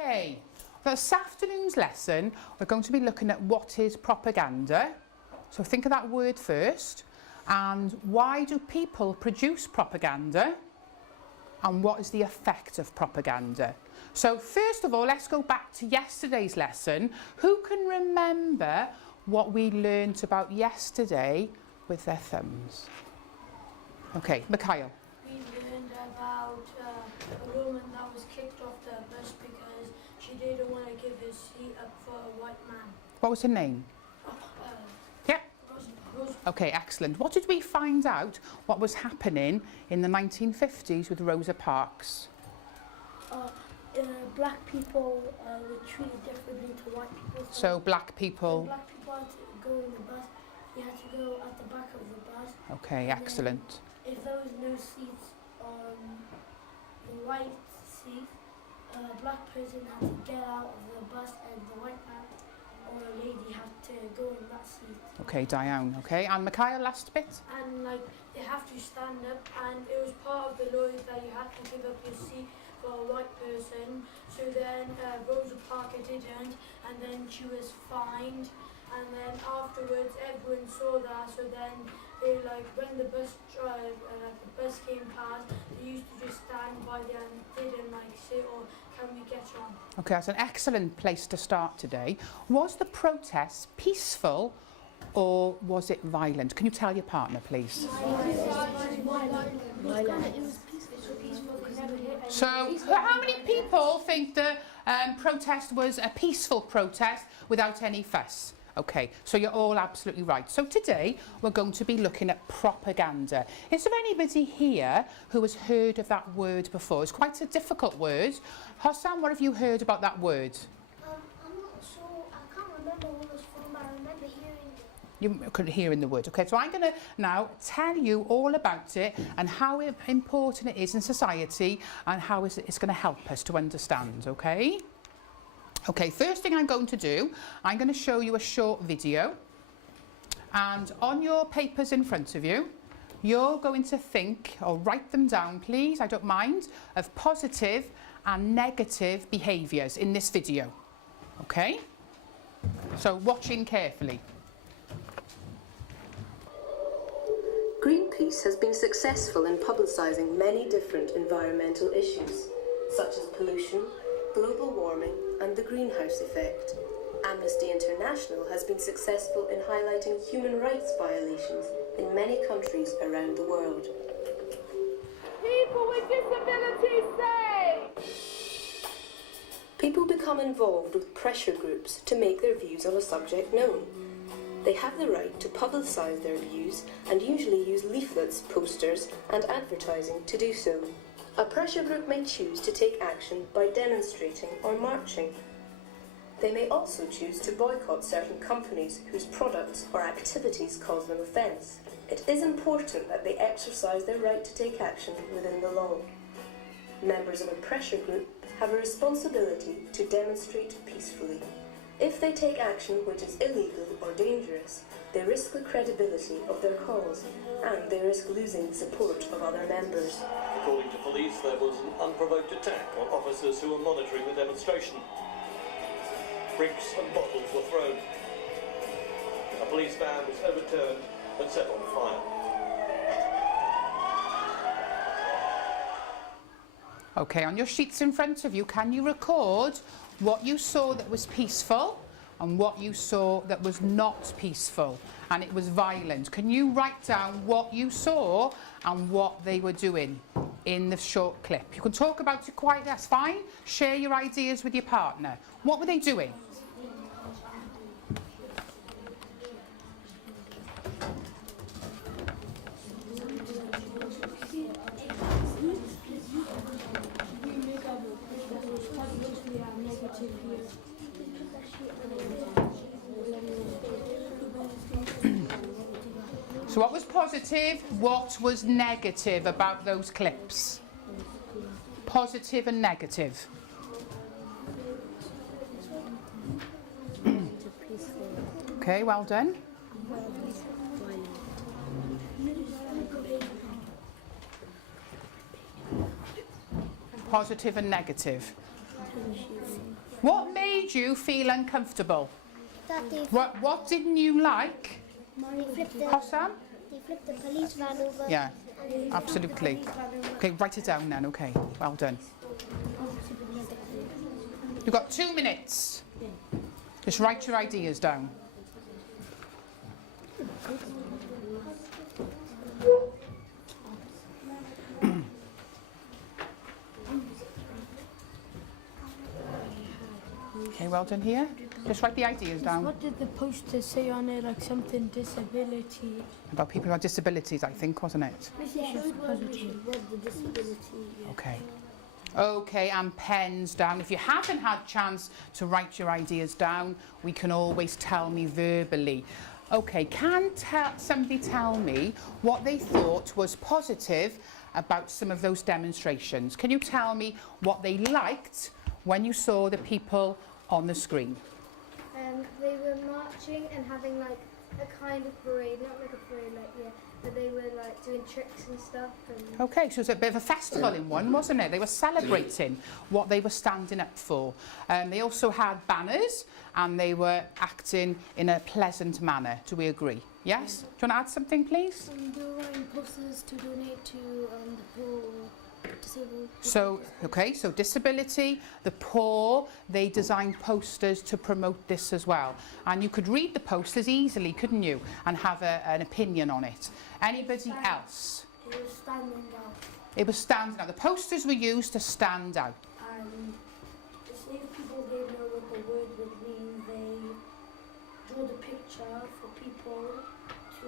Okay, for this afternoon's lesson, we're going to be looking at what is propaganda. So think of that word first. And why do people produce propaganda? And what is the effect of propaganda? So first of all, let's go back to yesterday's lesson. Who can remember what we learnt about yesterday with their thumbs? Okay, Mikhail. We learned about a woman that was kicked off the bus because she didn't want to give her seat up for a white man. What was her name? Yep. Rosa. Okay, excellent. What did we find out what was happening in the 1950s with Rosa Parks? Black people were treated differently to white people. So black people... Black people had to go in the bus. You had to go at the back of the bus. Okay, excellent. If there was no seats on the white seat, a black person had to get out of the bus and the white man or a lady had to go in that seat. Okay, Diane, okay. And Mikhail, last bit? And like they have to stand up, and it was part of the law that you had to give up your seat for a white person. So then Rosa Parks didn't, and then she was fined. And then afterwards, everyone saw that. So then they when the bus came past, they used to just stand by there and didn't say, "Oh, can we get on?" Okay, that's an excellent place to start today. Was the protest peaceful or was it violent? Can you tell your partner, please? So, how many people think the protest was a peaceful protest without any fuss? Okay, so you're all absolutely right. So today we're going to be looking at propaganda. Is there anybody here who has heard of that word before? It's quite a difficult word. Hassan, what have you heard about that word? I'm not sure. I can't remember what it was from, but I remember hearing it. You could hear in the word. Okay, so I'm going to now tell you all about it and how important it is in society and how it's going to help us to understand, okay? Okay, first thing I'm going to do, I'm going to show you a short video. And on your papers in front of you, you're going to think, or write them down please, I don't mind, of positive and negative behaviours in this video. Okay? So watch in carefully. Greenpeace has been successful in publicising many different environmental issues, such as pollution, global warming and the greenhouse effect. Amnesty International has been successful in highlighting human rights violations in many countries around the world. People with disabilities say! People become involved with pressure groups to make their views on a subject known. They have the right to publicise their views and usually use leaflets, posters and advertising to do so. A pressure group may choose to take action by demonstrating or marching. They may also choose to boycott certain companies whose products or activities cause them offence. It is important that they exercise their right to take action within the law. Members of a pressure group have a responsibility to demonstrate peacefully. If they take action which is illegal or dangerous, they risk the credibility of their cause and they risk losing the support of other members. According to police, there was an unprovoked attack on officers who were monitoring the demonstration. Bricks and bottles were thrown. A police van was overturned and set on fire. Okay, on your sheets in front of you, can you record what you saw that was peaceful and what you saw that was not peaceful and it was violent? Can you write down what you saw and what they were doing in the short clip? You can talk about it quietly, that's fine. Share your ideas with your partner. What were they doing? So what was positive, what was negative about those clips? Positive and negative. Okay, well done. Positive and negative. What made you feel uncomfortable? That they What didn't you like? flipped the Hossam? police van over. Yeah, And absolutely. Okay, write it down then, okay. Well done. You've got 2 minutes. Just write your ideas down. Okay, well done here. Just write the ideas down. What did the poster say on it? Like something disability. About people with disabilities, I think, wasn't it? Okay. Okay, and pens down. If you haven't had chance to write your ideas down, we can always tell me verbally. Okay, can somebody tell me what they thought was positive about some of those demonstrations? Can you tell me what they liked when you saw the people on the screen? They were marching and having like a kind of parade, not like a parade, like but they were like doing tricks and stuff. And Okay, so it was a bit of a festival in one, wasn't it? They were celebrating what they were standing up for. They also had banners and they were acting in a pleasant manner. Do we agree? Yes? Do you want to add something, please? they were writing posters to donate to the poor or disabled. So, okay, so disability, the poor, they designed posters to promote this as well. And you could read the posters easily, couldn't you? And have an opinion on it. Anybody else? It was standing out. It was standing out. The posters were used to stand out. And if people didn't know what the word would mean, they drew the picture for people to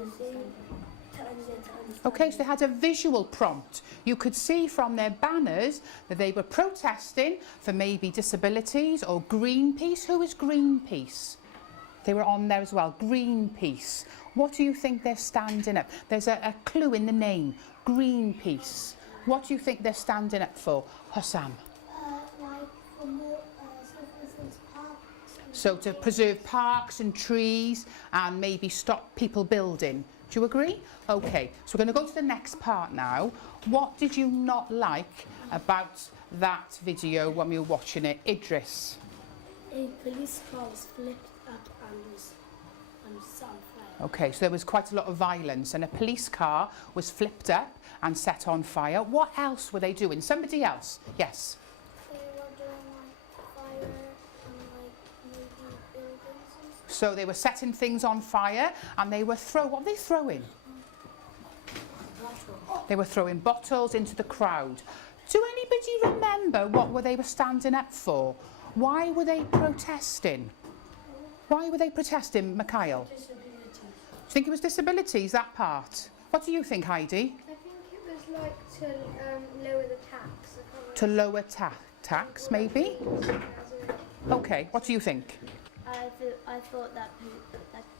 understand. Okay, so they had a visual prompt. You could see from their banners that they were protesting for maybe disabilities or Greenpeace. Who is Greenpeace? They were on there as well. Greenpeace. What do you think they're standing up? There's a clue in the name. Greenpeace. What do you think they're standing up for? Hossam. Like for more, so for instance, parks. So to preserve parks and trees and maybe stop people building. Do you agree? Okay, so we're going to go to the next part now. What did you not like about that video when we were watching it? Idris. A police car was flipped up and was set on fire. Okay, so there was quite a lot of violence and a police car was flipped up and set on fire. What else were they doing? Somebody else? Yes. They were doing like fire and like maybe buildings and stuff. So they were setting things on fire and they were what were they throwing? They were throwing bottles into the crowd. Do anybody remember what they were standing up for? Why were they protesting? Why were they protesting, Mikhail? Disability. Do you think it was disabilities, that part? What do you think, Heidi? I think it was like to lower the tax. To lower tax, maybe? Okay, what do you think? I thought that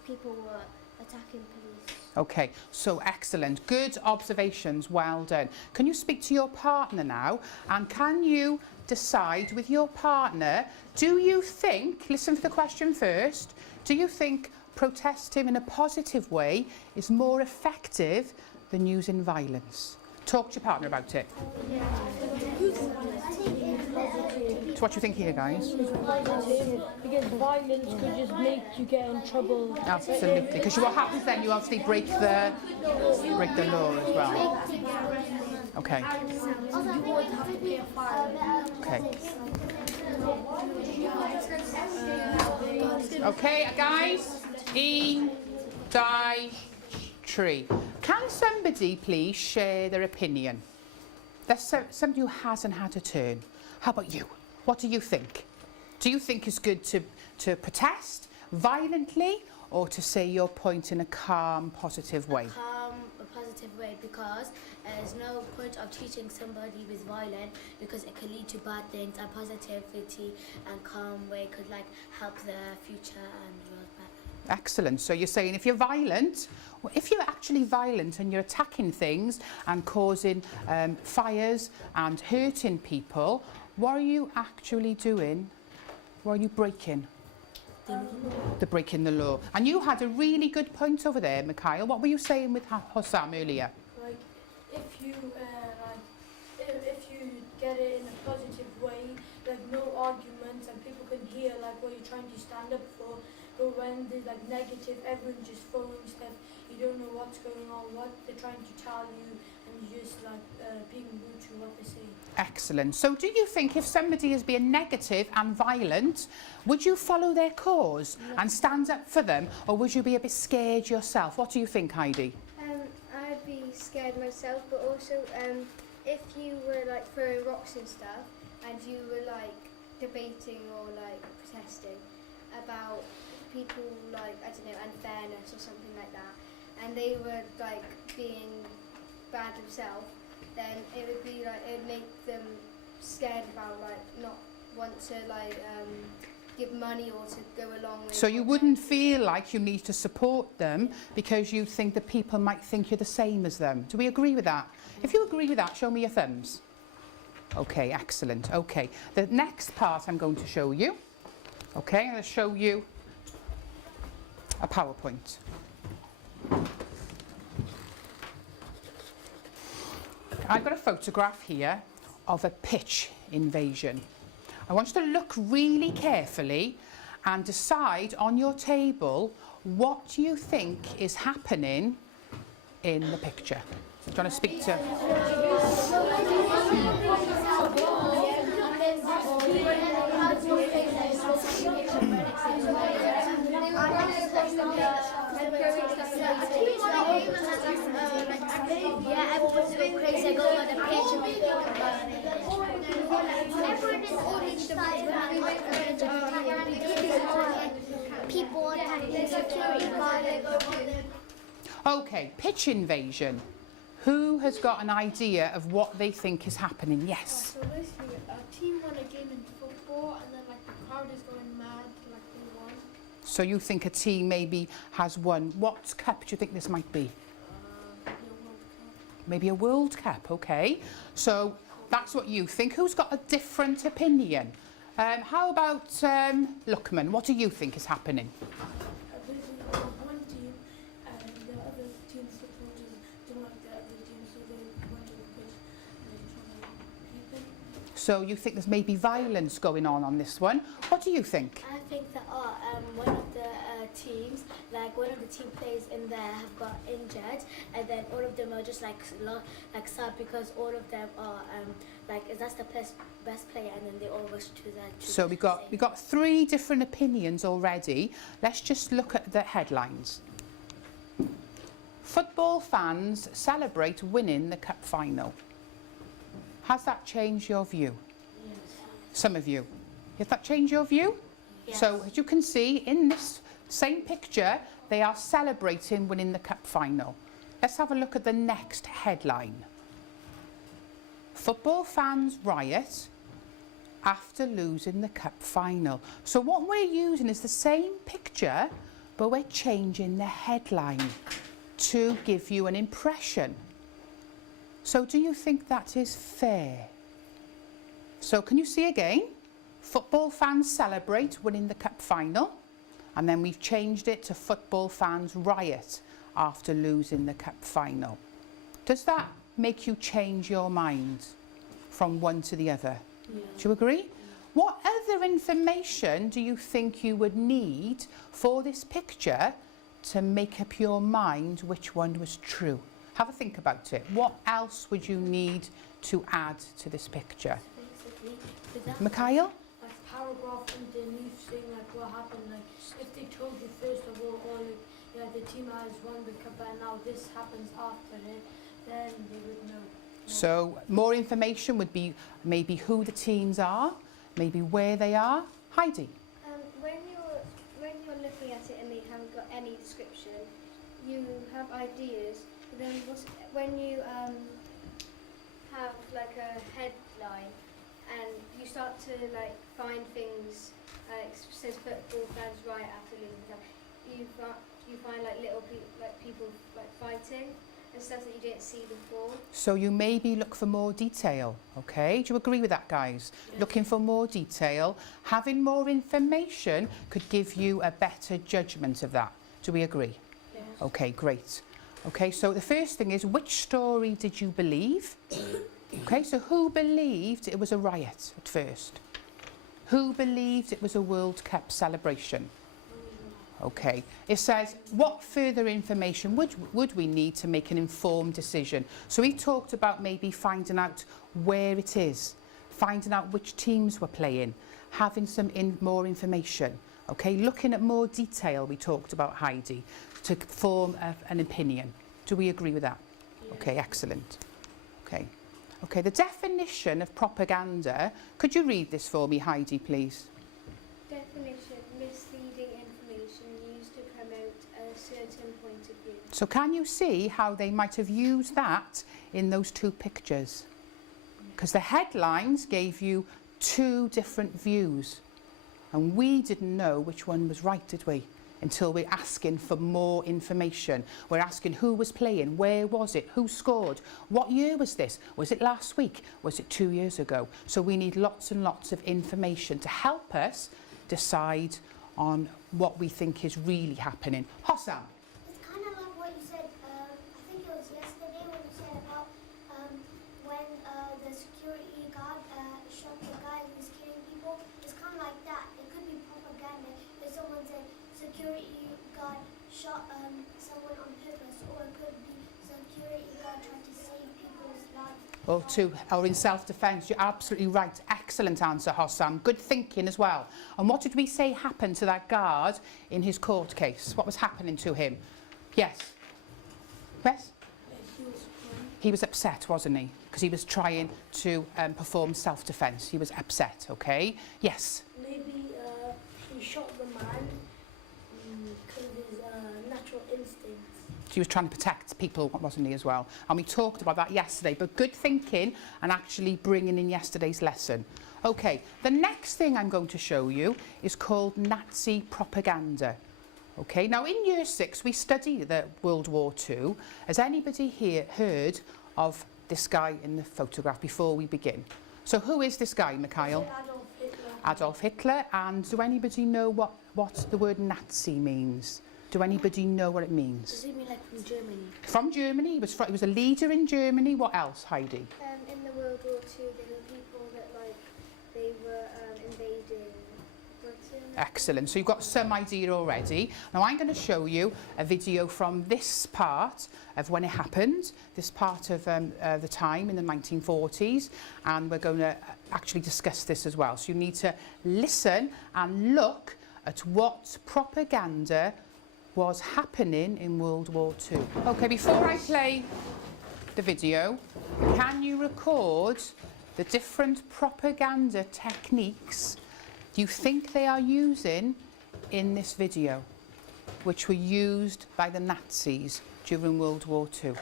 people were attacking police. Okay, so excellent. Good observations, well done. Can you speak to your partner now? And can you decide with your partner, do you think, listen to the question first, do you think protesting in a positive way is more effective than using violence? Talk to your partner about it. So what do you think here, guys? Because violence could just make you get in trouble. Absolutely, because what happens then, you obviously break the law as well. Okay. Okay. Okay, guys. In, die, tree. Can somebody please share their opinion? There's somebody who hasn't had a turn. How about you? What do you think? Do you think it's good to protest violently or to say your point in a calm, positive way? A positive way, because there's no point of teaching somebody with violence, because it could lead to bad things, and positivity and calm way could like help their future and world better. Excellent. So you're saying if you're violent, well, if you're actually violent and you're attacking things and causing fires and hurting people, what are you actually doing? What are you breaking? The breaking the law. And you had a really good point over there, Mikhail. What were you saying with Hossam earlier? Like if you if you get it in a positive way, like what you're trying to stand up for. But when there's like negative, everyone's just following stuff. You don't know what's going on, what they're trying to tell you, and you're just like being rude to what they say. Excellent. So do you think if somebody is being negative and violent, would you follow their cause and stand up for them, or would you be a bit scared yourself? What do you think, Heidi? I'd be scared myself, but also if you were like throwing rocks and stuff, and you were like debating or like protesting about people like, I don't know, unfairness or something like that, and they were like being bad themselves, then it would be like, it would make them scared about like not want to like give money or to go along with. So you wouldn't feel like you need to support them because you think that people might think you're the same as them. Do we agree with that? If you agree with that, show me your thumbs. Okay, excellent. Okay, the next part I'm going to show you. Okay, I'm going to show you a PowerPoint. I've got a photograph here of a pitch invasion. I want you to look really carefully and decide on your table what you think is happening in the picture. Do you want to speak to... Yeah, everyone's a bit crazy going on the pitch and people attacking security guards. Okay, pitch invasion. Who has got an idea of what they think is happening? Yes. So basically, a team won a game in football, and then like the crowd is going mad, like they won. So you think a team maybe has won. What cup do you think this might be? Maybe a World Cup, okay. So that's what you think. Who's got a different opinion? How about Luckman? What do you think is happening? Basically, one team, and the other team supporters don't like the other team, so they went to the pitch and they try to beat them. So you think there's maybe violence going on this one. What do you think? I think that one of the teams, like one of the team players in there have got injured, and then all of them are just like sad because all of them are like that's the best player, and then they all rush to that. So we got 3 different opinions already. Let's just look at the headlines. Football fans celebrate winning the cup final. Has that changed your view? Yes. Some of you. Has that changed your view? Yes. So as you can see in this same picture, they are celebrating winning the cup final. Let's have a look at the next headline. Football fans riot after losing the cup final. So what we're using is the same picture, but we're changing the headline to give you an impression. So do you think that is fair? So can you see again? Football fans celebrate winning the cup final, and then we've changed it to football fans riot after losing the cup final. Does that make you change your mind from one to the other? Yeah. Do you agree? What other information do you think you would need for this picture to make up your mind which one was true? Have a think about it. What else would you need to add to this picture? Basically, with that, Mikhail? like paragraph underneath saying like what happened, like if they told you first of all, like, yeah, the team has won the cup and now this happens after it, then they would know. So more information would be maybe who the teams are, maybe where they are. Heidi? When you're looking at it and they haven't got any description, you have ideas. But then when you have like a headline and you start to like find things, it says football fans riot after losing the cup. You find like people like fighting and stuff that you didn't see before. So you maybe look for more detail, okay? Do you agree with that, guys? Yes. Looking for more detail. Having more information could give you a better judgment of that. Do we agree? Yes. Okay, great. Okay, so the first thing is, which story did you believe? Okay, so who believed it was a riot at first? Who believed it was a World Cup celebration? Okay. It says, what further information would we need to make an informed decision? So he talked about maybe finding out where it is, finding out which teams were playing, having some more information. Okay, looking at more detail, we talked about, Heidi, to form an opinion. Do we agree with that? Yeah. Okay, excellent. Okay. Okay, the definition of propaganda, could you read this for me, Heidi, please? Definition, misleading information used to promote a certain point of view. So can you see how they might have used that in those two pictures? Because the headlines gave you two different views. And we didn't know which one was right, did we? Until we're asking for more information. We're asking who was playing, where was it, who scored, what year was this? Was it last week? Was it 2 years ago? So we need lots and lots of information to help us decide on what we think is really happening. Hossam. It's kind of like what you said, I think it was yesterday when you said about when the security guard shot the guy who was killing people. It's kind of like that. It could be propaganda if someone said security guard shot someone on purpose, or it could be security guard trying to save people's lives. Or in self-defence. You're absolutely right. Excellent answer, Hossam. Good thinking as well. And what did we say happened to that guard in his court case? What was happening to him? Yes? Yes? He was upset, wasn't he? Because he was trying to perform self-defence. He was upset, okay? Yes? Maybe he shot the man because of his natural instincts. He was trying to protect people, wasn't he, as well? And we talked about that yesterday. But good thinking and actually bringing in yesterday's lesson. Okay, the next thing I'm going to show you is called Nazi propaganda. Okay, now in Year 6 we study the World War II. Has anybody here heard of this guy in the photograph before we begin? So who is this guy, Mikhail? Adolf Hitler. Adolf Hitler. And do anybody know what the word Nazi means? Do anybody know what it means? Does it mean like from Germany? From Germany. He was a leader in Germany. What else, Heidi? In the World War II, there were people that they were invading Britain. Excellent. So you've got some idea already. Now I'm going to show you a video from this part of when it happened, this part of the time in the 1940s, and we're going to actually discuss this as well. So you need to listen and look at what propaganda was happening in World War II. Okay, before I play the video, can you record the different propaganda techniques you think they are using in this video, which were used by the Nazis during World War II?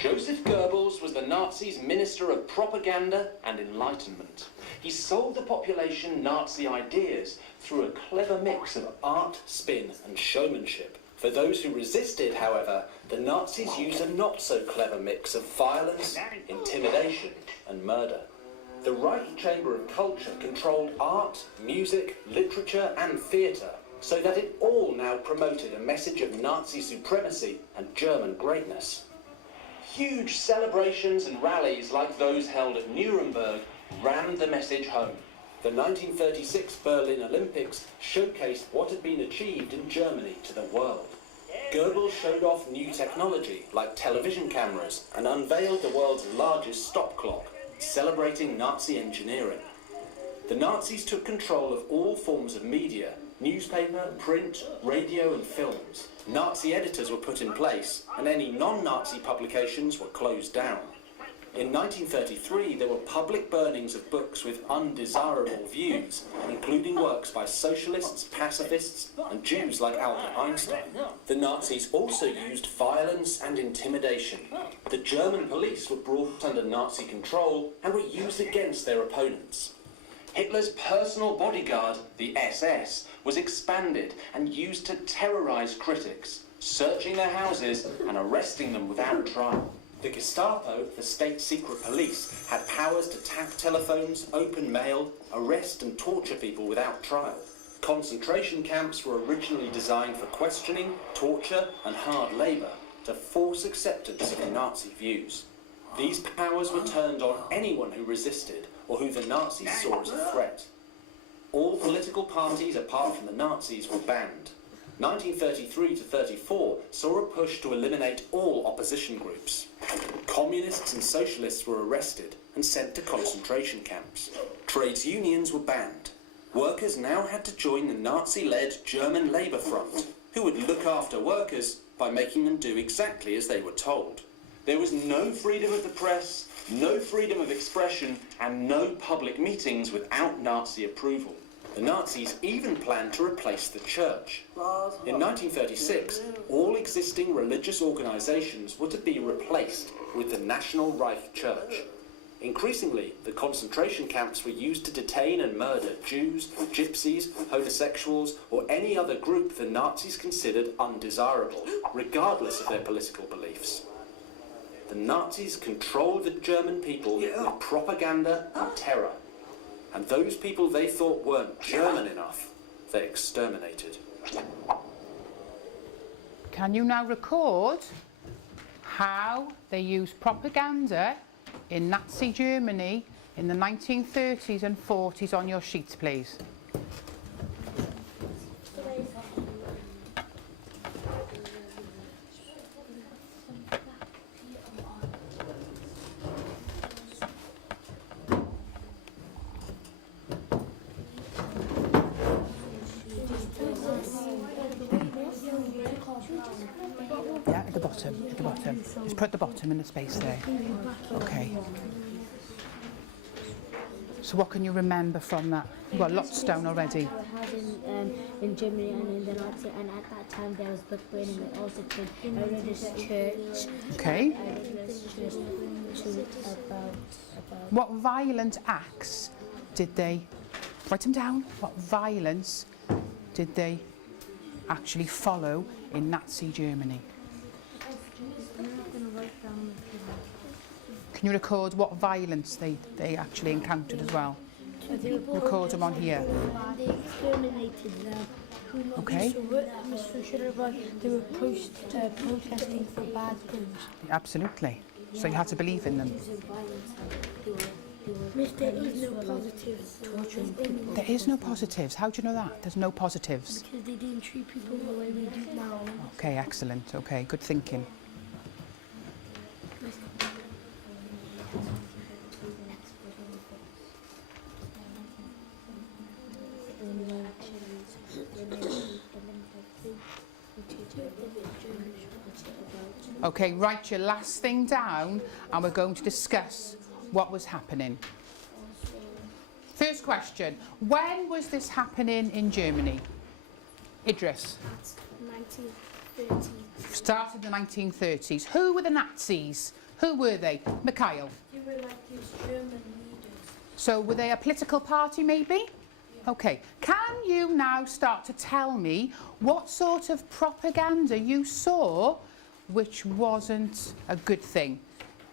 Joseph Goebbels was the Nazis' Minister of Propaganda and Enlightenment. He sold the population Nazi ideas through a clever mix of art, spin and showmanship. For those who resisted, however, the Nazis used a not-so-clever mix of violence, intimidation and murder. The Reich Chamber of Culture controlled art, music, literature and theatre, so that it all now promoted a message of Nazi supremacy and German greatness. Huge celebrations and rallies like those held at Nuremberg rammed the message home. The 1936 Berlin Olympics showcased what had been achieved in Germany to the world. Goebbels showed off new technology like television cameras and unveiled the world's largest stop clock, celebrating Nazi engineering. The Nazis took control of all forms of media, newspaper, print, radio and films. Nazi editors were put in place and any non-Nazi publications were closed down. In 1933 there were public burnings of books with undesirable views, including works by socialists, pacifists and Jews like Albert Einstein. The Nazis also used violence and intimidation. The German police were brought under Nazi control and were used against their opponents. Hitler's personal bodyguard, the SS, was expanded and used to terrorise critics, searching their houses and arresting them without trial. The Gestapo, the state secret police, had powers to tap telephones, open mail, arrest and torture people without trial. Concentration camps were originally designed for questioning, torture and hard labour. to force acceptance of Nazi views. These powers were turned on anyone who resisted or who the Nazis saw as a threat. All political parties apart from the Nazis were banned. 1933 to 34 saw a push to eliminate all opposition groups. Communists and socialists were arrested and sent to concentration camps. Trades unions were banned. Workers now had to join the Nazi-led German Labour Front, who would look after workers by making them do exactly as they were told. There was no freedom of the press, no freedom of expression, and no public meetings without Nazi approval. The Nazis even planned to replace the church. In 1936, all existing religious organisations were to be replaced with the National Reich Church. Increasingly, the concentration camps were used to detain and murder Jews, gypsies, homosexuals, or any other group the Nazis considered undesirable, regardless of their political beliefs. The Nazis controlled the German people with propaganda and terror. And those people they thought weren't German enough, they exterminated. Can you now record how they used propaganda in Nazi Germany in the 1930s and 40s on your sheets, please? Yeah, at the bottom, at the bottom. Just put the bottom in the space there. Okay. So what can you remember from that? You've got lots down already. In Germany and in the Nazi, and at that time there was book burning, and also to a religious church. Okay. A religious church about What violent acts did they, write them down, what violence did they actually follow in Nazi Germany? Can you record what violence they actually encountered as well? Record them on here. They exterminated them. Okay. They were protesting for bad things. Absolutely. So you had to believe in them. Miss, there is no positives. There is no positives. How do you know that? There's no positives. Because they didn't treat people the way we do now. Okay, excellent. Okay, good thinking. Okay, write your last thing down and we're going to discuss what was happening. First question, when was this happening in Germany? Idris. 1930s. Started in the 1930s. Who were the Nazis? Who were they? Mikhail. They were like these German leaders. So were they a political party maybe? Okay. Can you now start to tell me what sort of propaganda you saw which wasn't a good thing?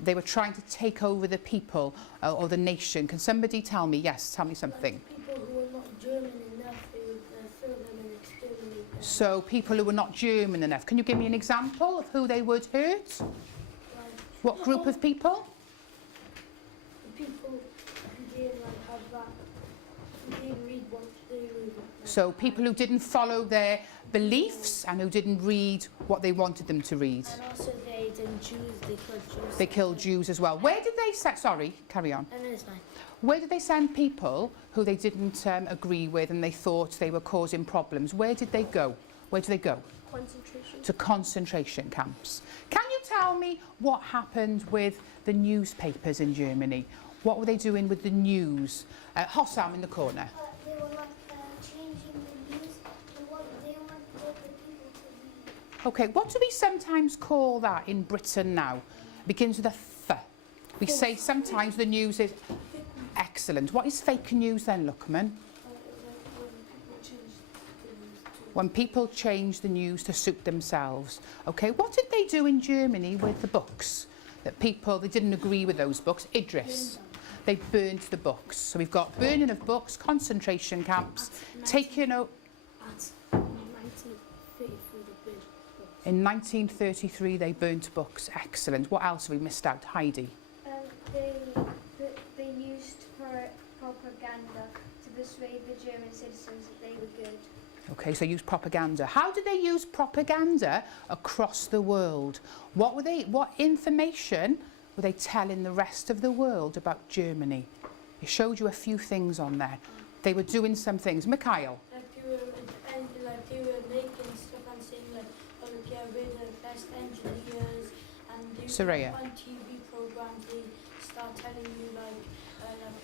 They were trying to take over the people or the nation. Can somebody tell me? Yes, tell me something. People who were not German enough, they would throw them and exterminate them. So people who were not German enough. Can you give me an example of who they would hurt? What group of people? The people who didn't have that, who didn't read what they read. So people who didn't follow their beliefs and who didn't read what they wanted them to read. And also they didn't Jews, they killed Jews. They killed Jews as well. Where did they send, sorry, carry on. And then it's fine. Where did they send people who they didn't agree with and they thought they were causing problems? Where did they go? Where did they go? Concentration. To concentration camps. Can you tell me what happened with the newspapers in Germany? What were they doing with the news? Hossam in the corner. They were like changing the news and what they want the people to read. Okay, what do we sometimes call that in Britain now? It begins with a th. We say sometimes the news is excellent. What is fake news then, Luckman? When people change the news to suit themselves. Okay, what did they do in Germany with the books? That people, they didn't agree with those books. Idris. They burnt the books. So we've got burning of books, concentration camps, taking out... At 1933 they burned books. In 1933, they burnt books. Excellent. What else have we missed out? Heidi? They used propaganda to persuade the German citizens that they were good. Okay, so use propaganda. How did they use propaganda across the world? What information were they telling the rest of the world about Germany? It showed you a few things on there. They were doing some things. Mikhail? They were making stuff and saying we're the best engineers, and Soraya? on TV programs they start telling you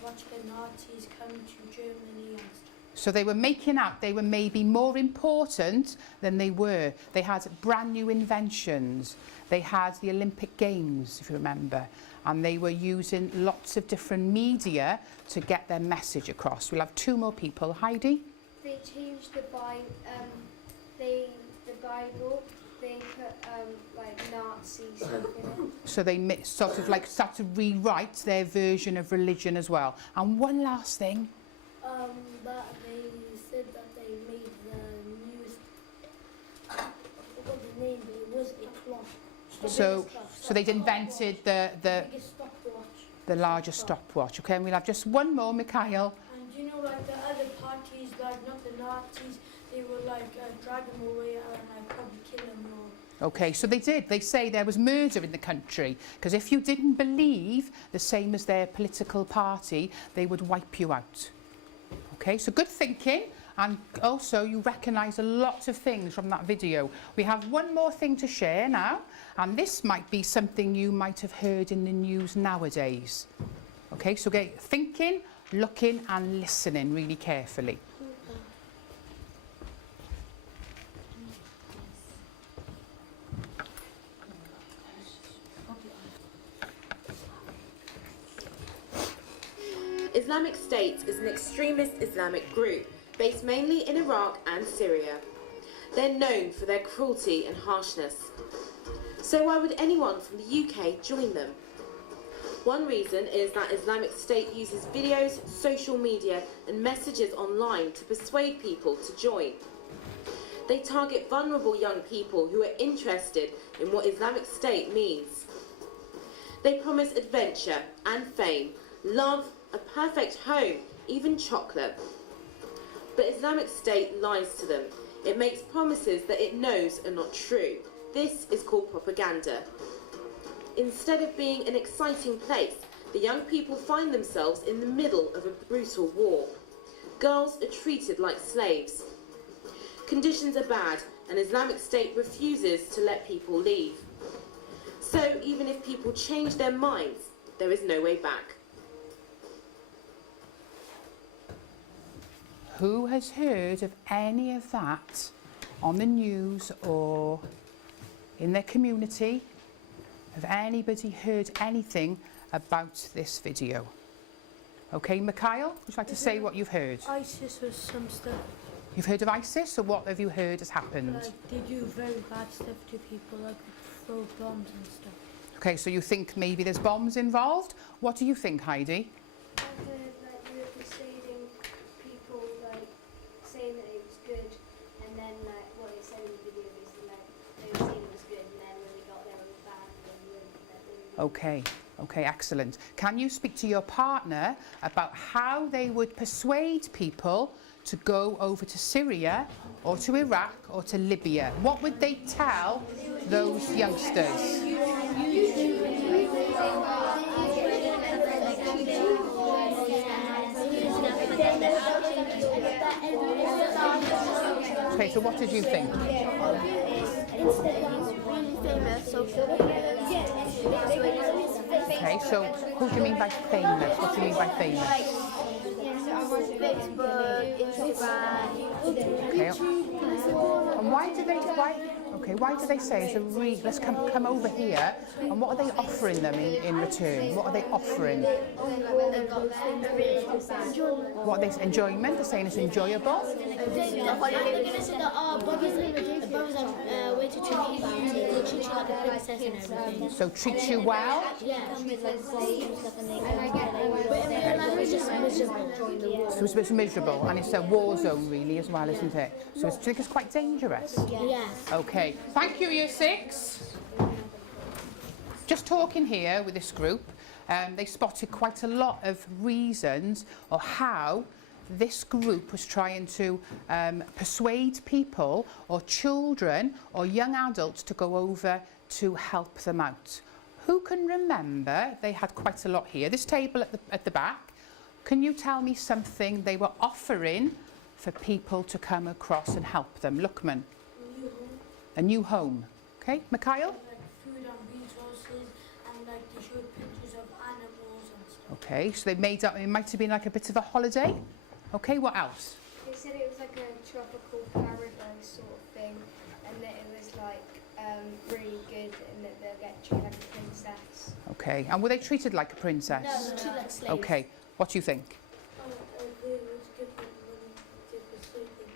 watch the Nazis come to Germany and stuff. So they were making out they were maybe more important than they were. They had brand new inventions. They had the Olympic Games, if you remember, and they were using lots of different media to get their message across. We'll have 2 more people. Heidi? They changed the Bible. They put Nazi stuff in it. So they sort of started to rewrite their version of religion as well. And one last thing. That they said that they made the news. I forgot the name, but it was a clock. So they'd invented the biggest stopwatch. The largest stopwatch. Okay, and we'll have just one more, Mikhail. And you know, the other parties, not the Nazis, they were drag them away and probably kill them or. Okay, so they did. They say there was murder in the country because if you didn't believe the same as their political party, they would wipe you out. Okay, so good thinking, and also you recognise a lot of things from that video. We have one more thing to share now, and this might be something you might have heard in the news nowadays. Okay, so get thinking, looking and listening really carefully. Islamic State is an extremist Islamic group based mainly in Iraq and Syria. They're known for their cruelty and harshness. So why would anyone from the UK join them? One reason is that Islamic State uses videos, social media and messages online to persuade people to join. They target vulnerable young people who are interested in what Islamic State means. They promise adventure and fame, love, a perfect home, even chocolate. But Islamic State lies to them. It makes promises that it knows are not true. This is called propaganda. Instead of being an exciting place, the young people find themselves in the middle of a brutal war. Girls are treated like slaves. Conditions are bad, and Islamic State refuses to let people leave. So even if people change their minds, there is no way back. Who has heard of any of that on the news or in their community? Have anybody heard anything about this video? Okay, Mikhail, would you like to say what you've heard? ISIS was some stuff. You've heard of ISIS, so what have you heard has happened? They do very bad stuff to people, throw bombs and stuff. Okay, so you think maybe there's bombs involved? What do you think, Heidi? I heard that you were persuading people, saying that it was good, and then what it said in the video is they were saying it was good, and then when they got there it was bad, and they weren't. Okay, excellent. Can you speak to your partner about how they would persuade people to go over to Syria or to Iraq or to Libya? What would they tell those youngsters? Okay, so what did you think? Okay, so who do you mean by famous? What do you mean by famous? Facebook, Instagram. Okay. And why do they say it's a let's come over here, and what are they offering them in return? What are they offering? What are they enjoyment? They're saying it's enjoyable. They're going to say that brothers are way to treat you like a princess and everything. So treat you well. Yeah, treat like slaves and stuff, and they was just miserable during the war. So it's miserable, and it's a war zone really as well, isn't it? So do you think it's quite dangerous? Yes. Okay, thank you, Year 6. Just talking here with this group, they spotted quite a lot of reasons or how this group was trying to persuade people or children or young adults to go over to help them out. Who can remember? They had quite a lot here. This table at the back, can you tell me something they were offering for people to come across and help them? Lookman. A new home. Okay, Mikhail? Like food and resources, and like they showed pictures of animals and stuff. Okay, so they made up, it might have been like a bit of a holiday. Okay, what else? They said it was like a tropical paradise sort of thing, and that it was like really good, and that they'll get treated like a princess. Okay, and were they treated like a princess? No, treated like slaves. Okay, what do you think? They would give them money to persuade them.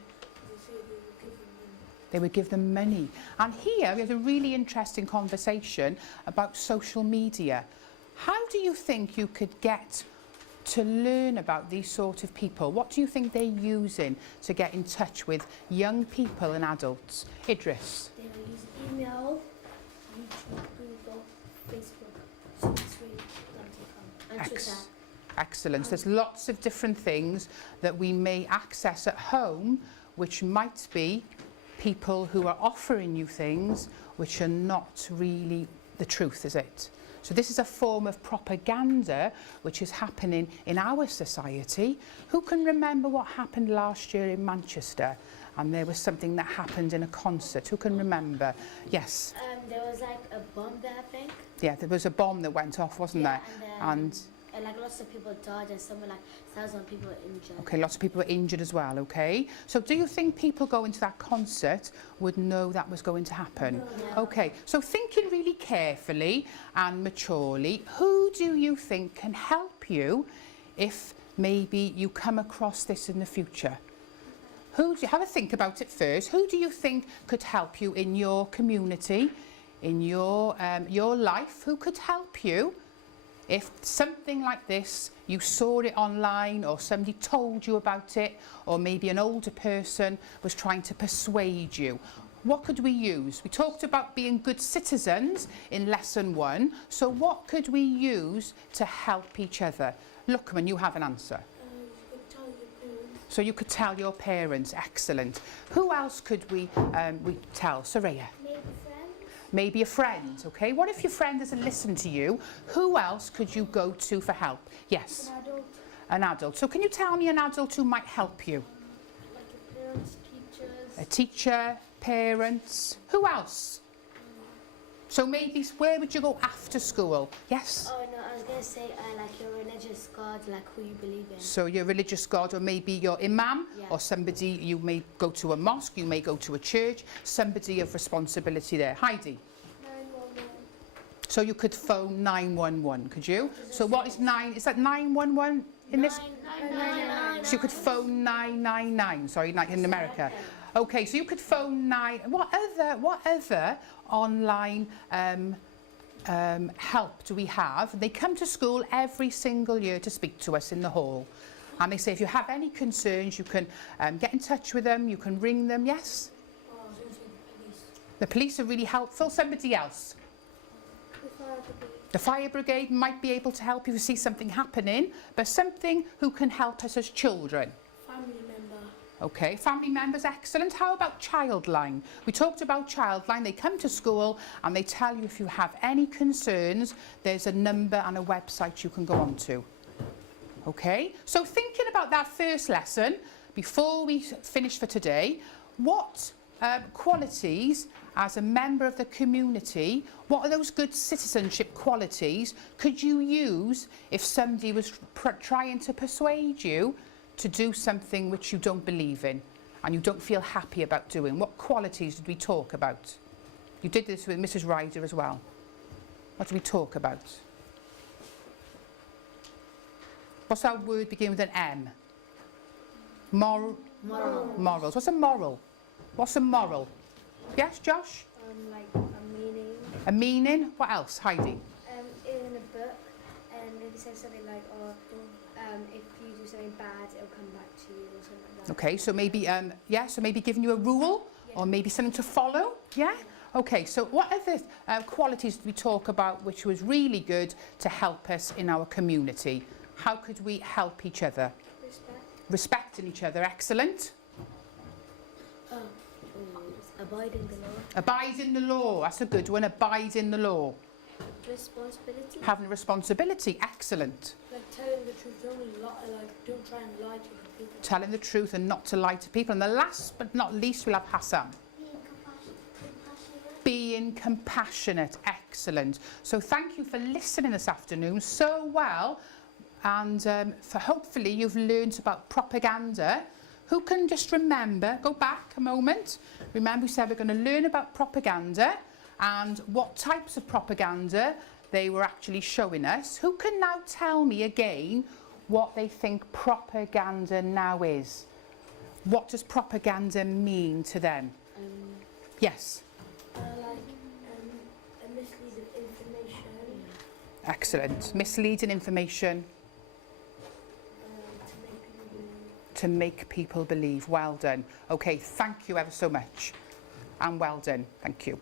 They say they would give them money. They would give them money. And here we had a really interesting conversation about social media. How do you think you could get to learn about these sort of people? What do you think they're using to get in touch with young people and adults? Idris? They will use email, YouTube, Google, Facebook, and Twitter. Excellent. There's lots of different things that we may access at home, which might be people who are offering you things which are not really the truth, is it? So this is a form of propaganda which is happening in our society. Who can remember what happened last year in Manchester? And there was something that happened in a concert. Who can remember? Yes. There was like a bomb there, I think. Yeah, there was a bomb that went off, wasn't there? And like lots of people died, and somewhere like 1,000 people were injured. okay, lots of people were injured as well, okay? So do you think people going to that concert would know that was going to happen? No. Okay, so thinking really carefully and maturely, who do you think can help you if maybe you come across this in the future? Who do you have a think about it first? Who do you think could help you in your community, in your life? Who could help you? If something like this, you saw it online or somebody told you about it, or maybe an older person was trying to persuade you, what could we use? We talked about being good citizens in lesson 1. So what could we use to help each other? Lookman, you have an answer. You could tell your parents. So you could tell your parents. Excellent. Who else could we tell? Soraya. Maybe a friend, okay? What if your friend doesn't listen to you? Who else could you go to for help? Yes? An adult. An adult. So can you tell me an adult who might help you? Like your parents, teachers. A teacher, parents. Who else? So maybe, where would you go after school? Yes? Oh no, I was going to say like your religious God, like who you believe in. So your religious God, or maybe your imam, Yeah. or somebody, you may go to a mosque, you may go to a church, somebody of responsibility there. Heidi? 911. So you could phone 911, could you? So what is is that 911 in this? 999. So you could phone 999, sorry, like in America. Okay, so you could phone what other online help do we have? They come to school every single year to speak to us in the hall. And they say if you have any concerns, you can get in touch with them, you can ring them, yes? Oh, I was going to say the police. The police are really helpful. Somebody else? The fire brigade. The fire brigade might be able to help you if you see something happening, but something who can help us as children. Family member. Okay, family members, excellent. How about Childline? We talked about Childline. They come to school and they tell you if you have any concerns, there's a number and a website you can go on to. Okay, so thinking about that first lesson, before we finish for today, what qualities as a member of the community, what are those good citizenship qualities could you use if somebody was trying to persuade you to do something which you don't believe in and you don't feel happy about doing? What qualities did we talk about? You did this with Mrs. Ryder as well. What did we talk about? What's that word begin with an M? Moral. Morals. What's a moral? What's a moral? Yes, Josh? Like a meaning. A meaning? What else, Heidi? In a book, and they says something like, "Oh, if you do something bad, it'll come back to you," or something like that. Okay, so maybe, so maybe giving you a rule, or maybe something to follow, yeah? Okay, so what other qualities did we talk about which was really good to help us in our community? How could we help each other? Respect. Respecting each other, excellent. Abide in the law. Abide in the law, that's a good one, abide in the law. Responsibility. Having a responsibility, excellent. Like telling the truth, don't try and lie to people. Telling the truth and not to lie to people. And the last but not least, we'll have Hassan. Being compassionate, excellent. So thank you for listening this afternoon so well, and for hopefully you've learned about propaganda. Who can just remember, go back a moment, remember we said we're going to learn about propaganda and what types of propaganda they were actually showing us. Who can now tell me again what they think propaganda now is? What does propaganda mean to them? Yes. Misleading information. Excellent. Misleading information to make people believe. Well done. Okay, thank you ever so much. And well done. Thank you.